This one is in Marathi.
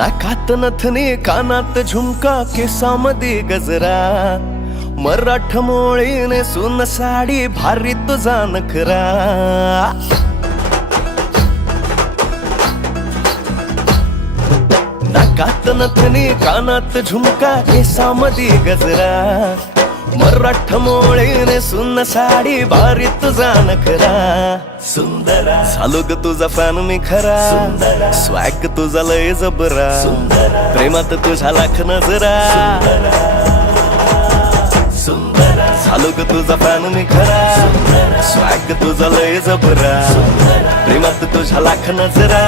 नाकात नथनी कानात झुमका केसामध्ये गजरा मराठ मोळीने सुन साडी भारी तुझा नखरा नाकात नथनी कानात झुमका केसामध्ये गजरा मराठ मोळीने सुन साडी भारी तुझा नखरा सुंदरा झालो ग तुझा फॅन मी खरा स्वॅग तुझा लय जबरा प्रेमात तुझ्या लाख नजरा झालो ग तुझा फॅन मी खरा स्वॅग तुझा लय जबरा प्रेमात तुझ्या लाख नजरा